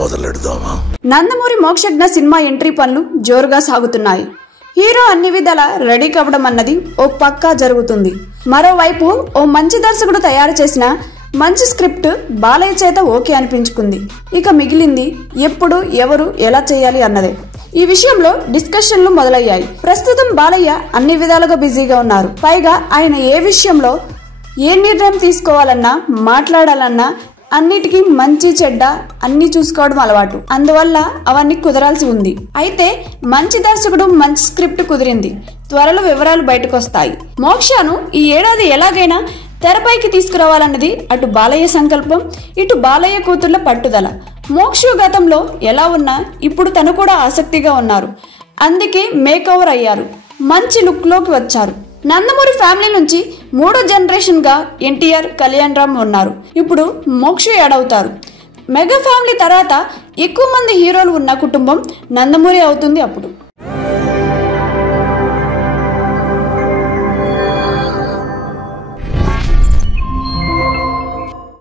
మొదలెడదామా? Nandamuri Mokshagna cinema entry పనులు జోరుగా సాగుతున్నాయి. హీరో అన్ని విధాల రెడీ కావడం అన్నది ఓ పక్కా జరుగుతుంది. మరోవైపు ఓ మంచి దర్శకుడు తయారు చేసిన మంచి స్క్రిప్ట్ బాలయ్య చేత ఓకే అనిపించుకుంది. ఇక మిగిలింది ఎప్పుడు ఎవరు ఎలా చేయాలి అన్నదే. ఈ విషయంలో డిస్కషన్లు మొదలయ్యాయి. ప్రస్తుతం బాలయ్య అన్ని విధాలుగా బిజీగా ఉన్నారు. పైగా ఆయన ఏ విషయంలో ఏ నిర్ణయం తీసుకోవాలన్నా మాట్లాడాలన్నా అన్నిటికీ మంచి చెడ్డ అన్ని చూసుకోవడం అలవాటు. అందువల్ల అవన్నీ కుదరాల్సి ఉంది. అయితే మంచి దర్శకుడు మంచి స్క్రిప్ట్ కుదిరింది. త్వరలో వివరాలు బయటకు వస్తాయి. మోక్షను ఈ ఏడాది ఎలాగైనా తెరపైకి తీసుకురావాలన్నది అటు బాలయ్య సంకల్పం, ఇటు బాలయ్య కూతుర్ల పట్టుదల. మోక్ష గతంలో ఎలా ఉన్నా ఇప్పుడు తను కూడా ఆసక్తిగా ఉన్నారు. అందుకే మేకఓవర్ అయ్యారు. మంచి లుక్ లోకి వచ్చారు. నందమూరి ఫ్యామిలీ నుంచి 3వ జనరేషన్ గా ఎన్టీఆర్, కళ్యాణ్ రామ్ ఉన్నారు. ఇప్పుడు మోక్ష యాడ్ అవుతారు. మెగా ఫ్యామిలీ తర్వాత ఎక్కువ మంది హీరోలు ఉన్న కుటుంబం నందమూరి అవుతుంది. అప్పుడు